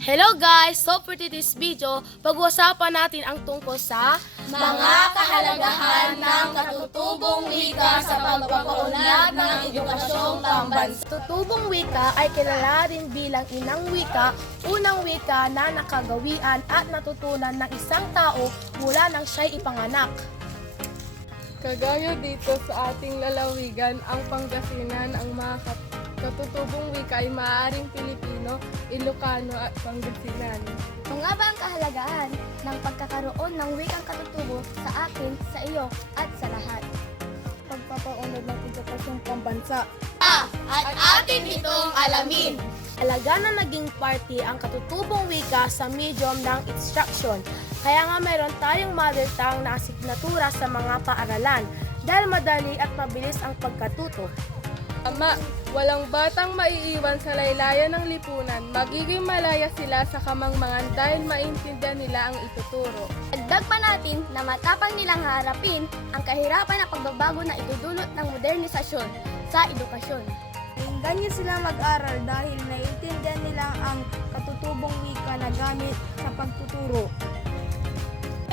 Hello guys! So for today's video, pag-uusapan natin ang tungkol sa Mga kahalagahan ng katutubong wika sa pagpapaunlad ng edukasyong pambansa. Tutubong wika ay kilala rin bilang inang wika, unang wika na nakagawian at natutunan ng isang tao mula nang siya'y ipanganak. Kagaya dito sa ating lalawigan, ang Pangasinan, ang mga katutubong wika ay maaaring Pilipino, Ilocano at Pangasinan. Kung nga ba ang kahalagahan ng pagkakaroon ng wikang katutubo sa akin, sa iyo, at sa lahat? Pagpapaunlad ng edukasyong pambansa. At atin itong alamin! Alaga na naging party ang katutubong wika sa medium ng instruction. Kaya nga mayroon tayong mother tongue na asignatura sa mga paaralan dahil madali at mabilis ang pagkatuto. Ama, walang batang maiiwan sa laylayan ng lipunan. Magiging malaya sila sa kamangmangan dahil maintindihan nila ang ituturo. Dagdag pa natin na matapang nilang harapin ang kahirapan na pagbabago na idudulot ng modernisasyon sa edukasyon. Ganyan sila mag-aral dahil naiintindihan nila ang katutubong wika na gamit sa pagtuturo.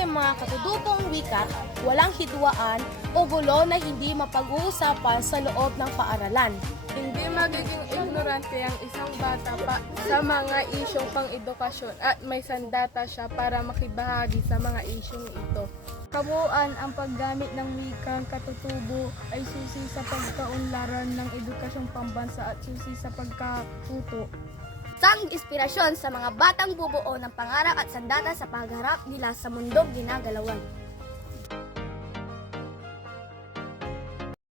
Ang mga katutubong wika, walang hidwaan o gulo na hindi mapag-uusapan sa loob ng paaralan. Hindi magiging ignorante ang isang bata pa sa mga isyong pang-edukasyon at may sandata siya para makibahagi sa mga isyong ito. Kabuuan, ang paggamit ng wikang katutubo ay susi sa pagkaunlaran ng edukasyong pambansa at susi sa pagkatuto. Isang inspirasyon sa mga batang bubuo ng pangarap at sandata sa pagharap nila sa mundong ginagalawan.